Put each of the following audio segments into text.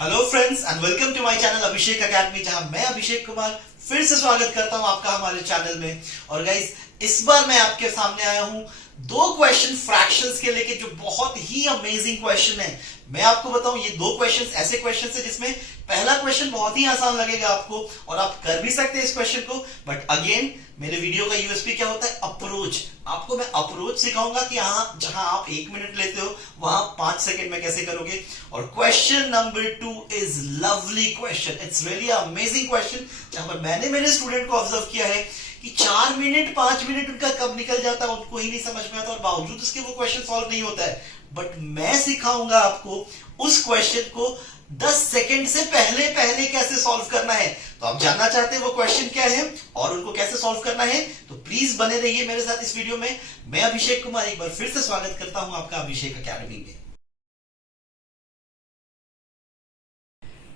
Hello friends and welcome to my channel Abhishek academy, जहां मैं अभिषेक कुमार फिर से स्वागत करता हूं आपका हमारे चैनल में। और गाइस, इस बार मैं आपके सामने आया हूं दो क्वेश्चन फ्रैक्शंस के लेके, जो बहुत ही अमेजिंग क्वेश्चन है। मैं आपको बताऊं, ये दो क्वेश्चंस ऐसे क्वेश्चंस है जिसमें पहला क्वेश्चन बहुत ही आसान लगेगा आपको और आप कर भी सकते हैं इस क्वेश्चन को। बट अगेन, मेरे वीडियो का यूएसपी क्या होता है? अप्रोच। आपको मैं अप्रोच सिखाऊंगा कि हाँ, जहां आप 1 मिनट लेते हो वहां 5 सेकंड में कैसे करोगे। और question number 2 is lovely question, it's really amazing question, जहां पर मैंने मेरे स्टूडेंट को ऑब्जर्व किया है कि 4 मिनट 5 मिनट उनका कब निकल जाता है उनको ही नहीं समझ में आता, और बावजूद उसके वो क्वेश्चन सॉल्व नहीं होता है। बट मैं सिखाऊंगा आपको उस क्वेश्चन को 10 सेकंड से पहले पहले कैसे सॉल्व करना है। तो आप जानना चाहते हैं वो क्वेश्चन क्या है और उनको कैसे सॉल्व करना है, तो प्लीज बने रहिए मेरे साथ इस वीडियो में। मैं अभिषेक कुमार एक बार फिर से स्वागत करता हूं आपका अभिषेक एकेडमी में।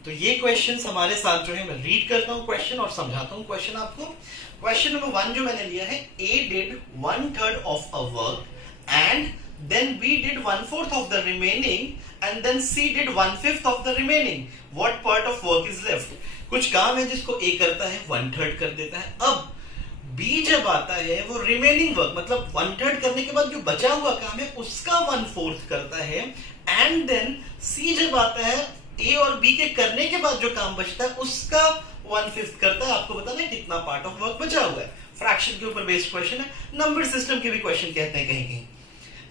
तो ये क्वेश्चंस हमारे साथ जो है, मैं रीड करता हूं क्वेश्चन और समझाता हूं क्वेश्चन आपको। क्वेश्चन नंबर 1 जो मैंने लिया है, A did 1/3 of a work and then B did 1/4 of the remaining and then C did 1/5 of the remaining. What part of work is left? कुछ काम है जिसको A करता है 1/3 कर देता है। अब B जब आता है वो रिमेनिंग वर्क, मतलब 1/3 करने के बाद जो बचा हुआ काम है उसका 1/4 करता है। एंड देन C जब आता है A और B के करने के बाद जो काम बचता है उसका 1/5 करता है। आपको बताना है कितना पार्ट ऑफ वर्क बचा हुआ है। फ्रैक्शन के ऊपर बेस्ड क्वेश्चन है, नंबर सिस्टम के भी क्वेश्चन कहते हैं कहीं कहीं।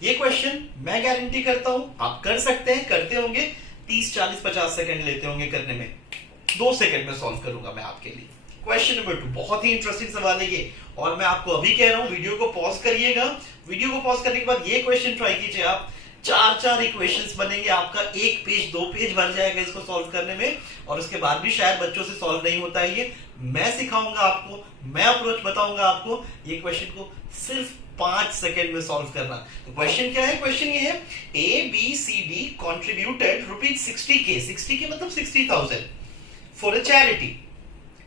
ये क्वेश्चन मैं गारंटी करता हूं आप कर सकते हैं, करते होंगे 30 40 50 सेकंड लेते होंगे करने में, 2 सेकंड में सॉल्व करूंगा मैं आपके लिए। क्वेश्चन नंबर 2 बहुत ही इंटरेस्टिंग सवाल है ये, और मैं आपको अभी कह रहा हूं वीडियो को पॉज करिएगा। वीडियो को पॉज करने के बाद ये क्वेश्चन ट्राई कीजिए आप। 4 इक्वेशंस बनेंगे, आपका 1 पेज 2 पेज भर जाएगा इसको सॉल्व करने में, और उसके बाद भी शायद बच्चों से सॉल्व नहीं होता है ये। मैं सिखाऊंगा आपको, मैं अप्रोच बताऊंगा आपको, ये क्वेश्चन को सिर्फ 5 सेकंड में सॉल्व करना। तो क्वेश्चन क्या है? क्वेश्चन ये है, A B C D contributed ₹60K, 60K मतलब 60,000 फॉर अ चैरिटी।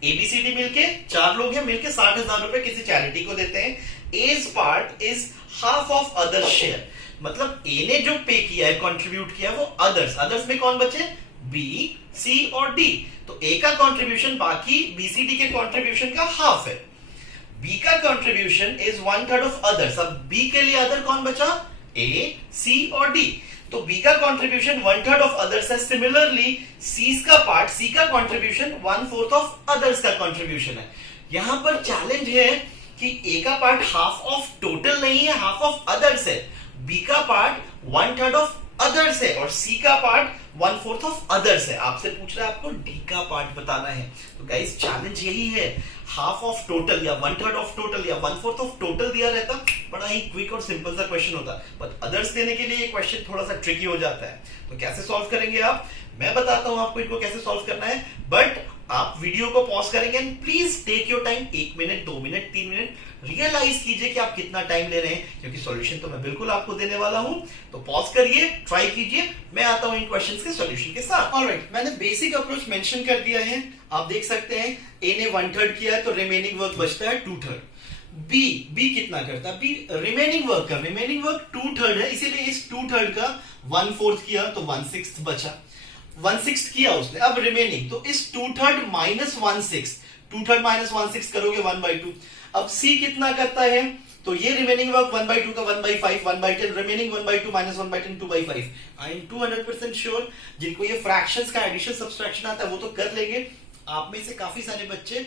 ABCD मिलके 4 लोग हैं, मिलके 60,000 रुपए किसी चैरिटी को देते हैं। A's part is half of other share, मतलब A ने जो पे किया है, कंट्रीब्यूट किया है, वो अदर्स में कौन बचे? B, C और D। तो A का कंट्रीब्यूशन बाकी BCD के कंट्रीब्यूशन का हाफ है। B का कंट्रीब्यूशन इज 1/3 ऑफ अदर्स। अब B के लिए अदर कौन बचा? A, C और D। तो B का कंट्रीब्यूशन 1/3 ऑफ अदर्स है। सिमिलरली C का पार्ट, C का कंट्रीब्यूशन 1/4 ऑफ अदर्स का कंट्रीब्यूशन है। यहां पर चैलेंज है कि A का पार्ट हाफ ऑफ टोटल नहीं है, हाफ ऑफ अदर्स है। B का पार्ट 1/3 ऑफ अदर्स है और C का पार्ट 1/4 ऑफ अदर्स है। आपसे पूछ रहा है आपको D का पार्ट बताना है। तो गाइस, चैलेंज यही है, हाफ ऑफ टोटल या 1/3 ऑफ टोटल या 1/4 ऑफ टोटल दिया रहता, बड़ा ही क्विक और सिंपल सा क्वेश्चन होता, बट अदर्स देने के लिए ये क्वेश्चन थोड़ा सा ट्रिकी हो जाता है। तो कैसे सॉल्व करेंगे आप? मैं बताता हूं आपको इनको कैसे सॉल्व करना है, बट आप वीडियो को पॉज करेंगे and please take your time. 1 minute 2 minute 3 minute realise कीजिए कि आप कितना टाइम ले रहे हैं, क्योंकि सॉल्यूशन तो मैं बिल्कुल आपको देने वाला हूं। तो पॉज करिए, ट्राई कीजिए, मैं आता हूं इन क्वेश्चंस के सॉल्यूशन के साथ। ऑलराइट, मैंने बेसिक अप्रोच मेंशन कर दिया है, आप देख सकते हैं। A ने 1/3 किया है तो रिमेनिंग वर्क बचता है 2/3। B कितना करता है? B रिमेनिंग वर्क 2/3 है, इसीलिए इस 2/3 का 1/4 किया तो 1/6 बचा। 1/6 किया उसने, अब रिमेनिंग, तो इस 2/3 माइनस 1/6, 2/3 माइनस 1/6 करोगे 1/2। अब C कितना करता है? तो ये रिमेनिंग वर्क 1/2 का 1/5, 1/10, remaining 1/2 minus 1/10 2/5। I am 200% sure जिनको ये फ्रैक्शंस का एडिशन सब्सट्रैक्शन आता है वो तो कर लेंगे। आप में से काफी सारे बच्चे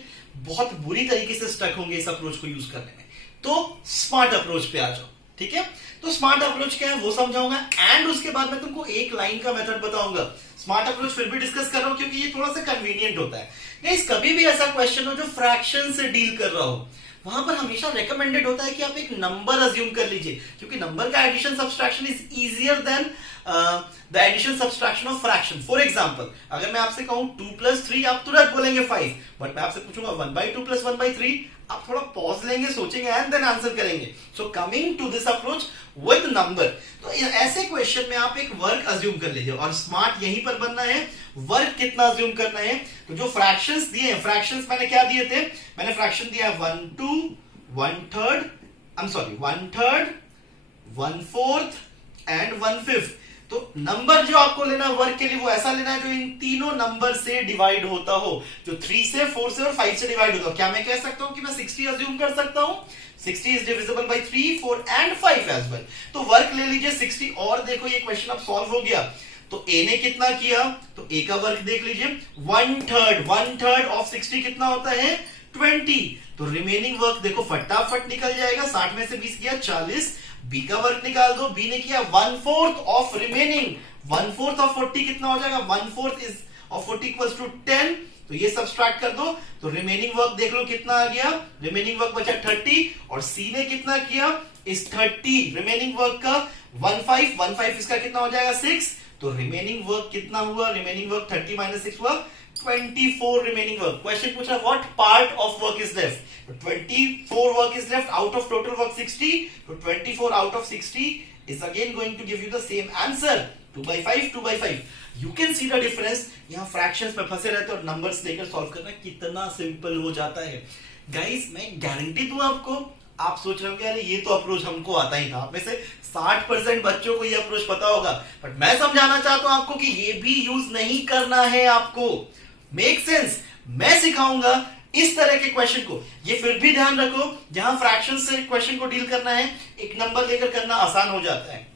बहुत बुरी तरीके से स्टक होंगे इस अप्रोच को यूज करने में। तो स्मार्ट अप्रोच पे आ जाओ, ठीक है? तो स्मार्ट अप्रोच क्या है वो समझाऊंगा, एंड उसके बाद मैं तुमको एक लाइन का मेथड बताऊंगा। स्मार्ट अप्रोच फिर भी डिस्कस कर रहा हूं क्योंकि ये थोड़ा सा कन्वीनियंट होता है। नहीं, कभी भी ऐसा क्वेश्चन हो जो फ्रैक्शन से डील कर रहा हो, वहां पर हमेशा रेकमेंडेड होता है कि आप एक नंबर अज्यूम कर लीजिए, क्योंकि नंबर का addition subtraction is easier than the addition subtraction of fraction. For example, अगर मैं आपसे कहूं 2 + 3, आप तुरंत बोलेंगे 5, बट मैं आपसे पूछूंगा 1/2 + 1/3, आप थोड़ा पॉज लेंगे, सोचेंगे एंड देन आंसर करेंगे। So coming to this approach with number, तो ऐसे क्वेश्चन में आप एक वर्क अज्यूम कर लीजिए, और स्मार्ट यहीं पर बनना है। वर्क कितना अज्यूम करना है? तो जो फ्रैक्शंस दिए हैं, फ्रैक्शंस मैंने क्या दिए थे? मैंने फ्रैक्शन दिया 1/2, 1/3, 1/3, 1/4 एंड 1/5। तो नंबर जो आपको लेना है वर्क के लिए वो ऐसा लेना है जो इन तीनों नंबर से डिवाइड होता हो, जो 3 से 4 से और 5 से डिवाइड होता हो। क्या मैं कह सकता हूं कि मैं 60 अज्यूम कर सकता हूं? 60 is divisible by 3, 4 and 5 as well. तो वर्क ले लीजिए 60। और देखो ये क्वेश्चन अब सॉल्व हो गया। तो ए ने कितना किया? तो ए का वर्क देख लीजिए, 1/3 ऑफ 60 कितना होता है? 20। तो रिमेनिंग वर्क देखो फटाफट निकल जाएगा, 60 में से 20 किया 40। बी का वर्क निकाल दो, बी ने किया 1/4 ऑफ रिमेनिंग, 1/4 ऑफ 40 कितना हो जाएगा? 1/4 इज ऑफ 40 इक्वल्स टू 10। तो ये सब्सट्रैक्ट कर दो, तो रिमेनिंग वर्क देख लो कितना आ गया, रिमेनिंग वर्क बचा 30। और सी ने कितना किया? इस 30 रिमेनिंग वर्क का 15 इसका कितना हो जाएगा? 6। तो रिमेनिंग वर्क कितना हुआ? रिमेनिंग वर्क 30 माइनस 6 हुआ 24 रिमेनिंग वर्क। क्वेश्चन पूछ रहा है what part of work is left? 24 work is left out of total work 60। तो 24 out of 60 is again going to give you the same answer, 2/5, 2/5. You can see the difference. यहाँ fractions में फंसे रहते और numbers लेकर solve करना कितना simple हो जाता है। गाइस मैं गारंटी दूं आपको, आप सोच रहे होंगे अरे ये तो अप्रोच हमको आता ही था। आप में से 60% बच्चों को ये अप्रोच पता होगा, बट मैं समझाना चाहता हूं आपको कि ये भी यूज नहीं करना है आपको। Make sense? मैं सिखाऊंगा इस तरह के क्वेश्चन को। ये फिर भी ध्यान रखो, जहां फ्रैक्शन से क्वेश्चन को डील करना है, एक नंबर लेकर करना आसान हो जाता है।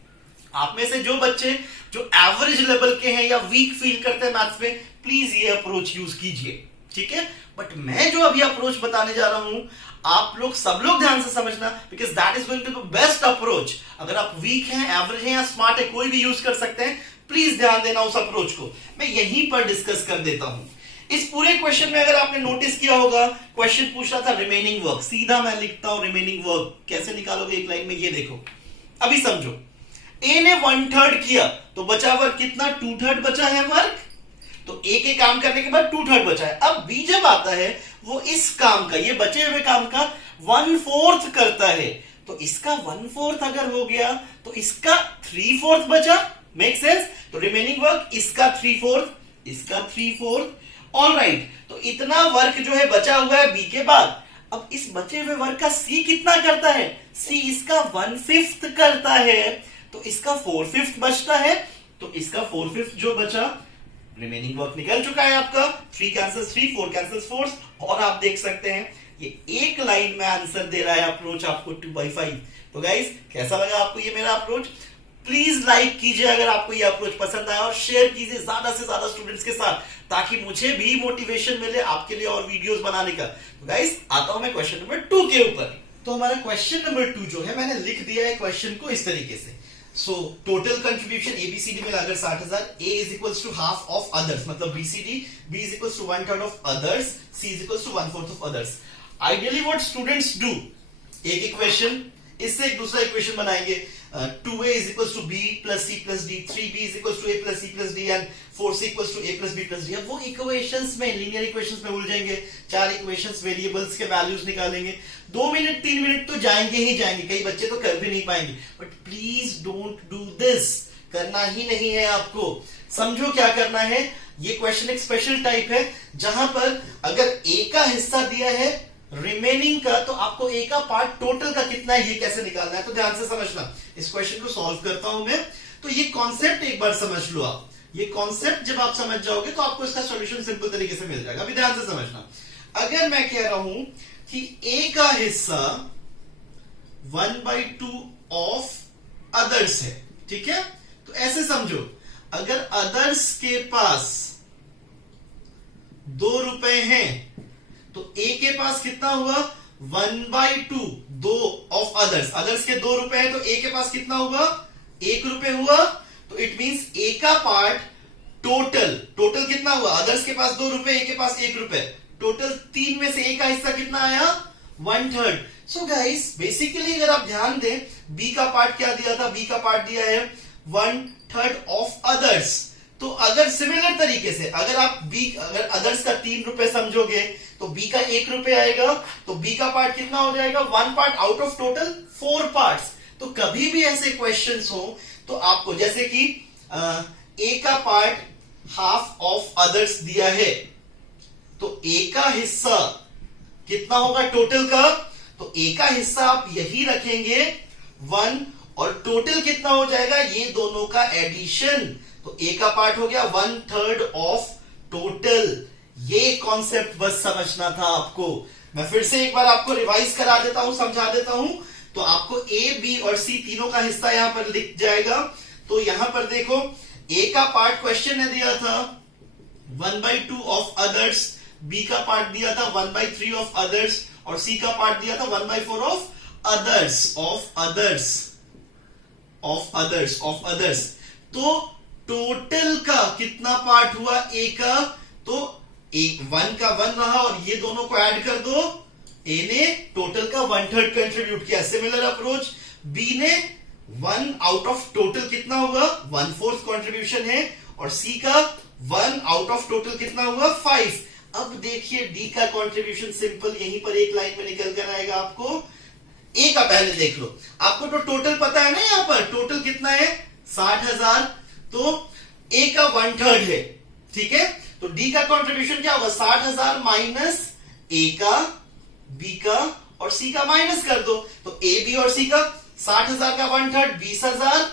आप में से जो बच्चे जो एवरेज लेवल के हैं या वीक फील करते हैं मैथ्स में, प्लीज ये अप्रोच यूज कीजिए, ठीक है। बट मैं जो अभी अप्रोच बताने जा रहा हूं, आप लोग सब लोग ध्यान से समझना, because that is going to the best approach. अगर आप वीक हैं, एवरेज हैं या स्मार्ट है, कोई भी यूज कर सकते हैं। प्लीज ध्यान देना उस अप्रोच को। मैं यहीं पर डिस्कस कर देता हूं। इस पूरे क्वेश्चन में अगर आपने नोटिस किया होगा, क्वेश्चन पूछ रहा था रिमेनिंग वर्क। सीधा मैं लिखता हूं रिमेनिंग वर्क। कैसे निकालोगे एक लाइन में? ये देखो, अभी समझो। ए ने 1/3 किया तो बचा वर्क कितना? 2/3 बचा है वर्क। तो ए के काम करने के बाद 2/3 बचा है। अब बी जब आता है वो इस काम का, ये बचे हुए काम का 1/4 करता है। तो इसका 1/4 अगर हो गया तो इसका 3/4 बचा। Make sense? तो रिमेनिंग वर्क इसका 3/4, इसका 3/4। ऑलराइट, तो इतना वर्क जो है बचा हुआ है बी के बाद। अब इस बचे हुए वर्क का सी कितना करता है? सी इसका 1/5 करता है। तो इसका 4/5 बचता है। तो इसका 4/5 जो बचा, रिमेनिंग वर्क निकल चुका है आपका। 3 कैंसिल्स 3, 4 कैंसिल्स 4। और आप देख सकते हैं ये एक लाइन में आंसर दे रहा है अप्रोच आपको 2/5। तो गाइस कैसा लगा आपको ये मेरा अप्रोच? प्लीज लाइक कीजिए अगर आपको ये अप्रोच पसंद आया, और शेयर कीजिए ज्यादा से ज्यादा स्टूडेंट्स के साथ, ताकि मुझे भी मोटिवेशन मिले आपके लिए और वीडियोस बनाने का। तो गाइस आता हूं मैं क्वेश्चन नंबर 2 के ऊपर। तो हमारा क्वेश्चन नंबर 2 जो है, मैंने लिख दिया है क्वेश्चन को इस तरीके से। सो टोटल कंट्रीब्यूशन एबीसीडी में अगर 60,000, A is equals to half of others, मतलब B C D, B is equals to 1/3 of others, C is equals to 1/4 of others. Ideally what students do, एक इक्वेशन, इससे एक दूसरा इक्वेशन बनाएंगे। 2a is equals to b plus c plus d, 3b is equals to a plus c plus d and 4c equals to a plus b plus d। अब वो equations में, linear equations में उलझेंगे, 4 equations, variables के values निकालेंगे। 2 minute 3 minute तो जाएंगे ही जाएंगे, कई बच्चे तो कर भी नहीं पाएंगे। But please don't do this, करना ही नहीं है आपको। समझो क्या करना है। ये क्वेश्चन एक स्पेशल टाइप है, जहां पर अगर a का हिस्सा दिया है रिमेनिंग का, तो आपको ए का पार्ट टोटल का कितना है ये कैसे निकालना है। तो ध्यान से समझना, इस क्वेश्चन को सॉल्व करता हूं मैं। तो ये कॉन्सेप्ट एक बार समझ लो आप। ये कॉन्सेप्ट जब आप समझ जाओगे तो आपको इसका सॉल्यूशन सिंपल तरीके से मिल जाएगा। अभी ध्यान से समझना, अगर मैं कह रहा हूं कि ए का हिस्सा 1/2 ऑफ अदर्स है, ठीक है। तो ऐसे समझो, अगर अदर्स के पास 2 रुपए हैं तो ए के पास कितना हुआ? 1/2, 2 ऑफ अदर्स। अदर्स के 2 रुपए है तो ए के पास कितना हुआ? 1 रुपए हुआ। तो इट मींस ए का पार्ट टोटल कितना हुआ? अदर्स के पास 2 रुपए, ए के पास 1 रुपए, टोटल 3 में से ए का हिस्सा कितना आया? 1/3। सो गाइस बेसिकली अगर आप ध्यान दें, बी का पार्ट क्या दिया था? बी का पार्ट दिया है 1/3 ऑफ अदर्स। तो अगर सिमिलर तरीके से अगर आप अगर अदर्स का 3 रुपए समझोगे तो बी का 1 रुपए आएगा। तो बी का पार्ट कितना हो जाएगा? 1 part out of total 4 parts. तो कभी भी ऐसे क्वेश्चंस हो तो आपको, जैसे कि ए का पार्ट हाफ ऑफ अदर्स दिया है, तो ए का हिस्सा कितना होगा टोटल का? तो ए का हिस्सा आप यही रखेंगे 1 और टोटल कितना हो जाएगा, ये दोनों का एडिशन। तो ए का पार्ट हो गया 1/3 ऑफ टोटल। ये कॉन्सेप्ट बस समझना था आपको। मैं फिर से एक बार आपको रिवाइज करा देता हूं, समझा देता हूं। तो आपको ए, बी और सी तीनों का हिस्सा यहां पर लिख जाएगा। तो यहां पर देखो, ए का पार्ट क्वेश्चन ने दिया था 1/2 ऑफ अदर्स, बी का पार्ट दिया था 1/3 ऑफ अदर्स, और सी का पार्ट दिया था 1/4 ऑफ अदर्स, ऑफ अदर्स। तो टोटल का कितना पार्ट हुआ ए का, तो एक 1 का 1 रहा, और ये दोनों को ऐड कर दो। ए ने टोटल का 1/3 कंट्रीब्यूट किया। सिमिलर अप्रोच बी ने 1 आउट ऑफ टोटल कितना होगा, 1/4 कंट्रीब्यूशन है, और सी का 1 आउट ऑफ टोटल कितना होगा, 5। अब देखिए डी का कंट्रीब्यूशन सिंपल, यहीं पर एक लाइन में निकल कर आएगा आपको। ए का पहले देख लो, आपको तो टोटल पता है ना, यहां पर टोटल कितना है 60,000, तो ए का 1/3 है, ठीक है। तो डी का कंट्रीब्यूशन क्या होगा, 60,000 माइनस ए का, बी का और सी का माइनस कर दो। तो ए, बी और सी का 60,000 का 1/3 20,000,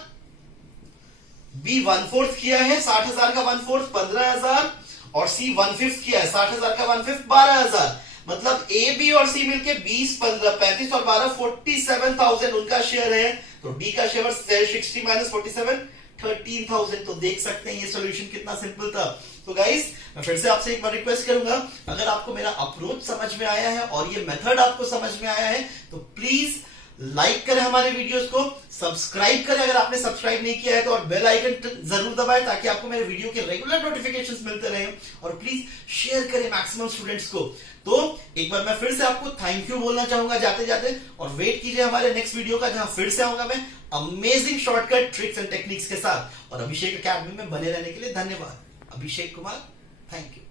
बी 1/4 किया है 60,000 का 1/4 15,000, और सी 1/5 किया है 60,000 का 1/5 12,000। मतलब ए, बी और सी मिलके 20, 15, 35 और 12 47,000 उनका शेयर है। तो डी का शेयर 60 माइनस 47 13,000। तो देख सकते हैं ये सॉल्यूशन कितना सिंपल था। तो गाइस, मैं फिर से आपसे एक बार रिक्वेस्ट करूंगा, अगर आपको मेरा अप्रोच समझ में आया है और ये मेथड आपको समझ में आया है, तो प्लीज लाइक करें हमारे वीडियोस को, सब्सक्राइब करें अगर आपने सब्सक्राइब नहीं किया है तो, और बेल आइकन जरूर दबाएं ताकि आपको मेरे वीडियो के रेगुलर नोटिफिकेशंस मिलते रहें। और प्लीज शेयर करें मैक्सिमम स्टूडेंट्स को। तो एक बार मैं फिर से आपको थैंक यू बोलना चाहूंगा जाते जाते, और वेट कीजिए हमारे नेक्स्ट वीडियो का, जहां फिर से आऊंगा मैं amazing shortcut tricks and techniques के साथ। और अभिषेक अकेडमी में बने रहने के लिए धन्यवाद। Abhishek Kumar, thank you.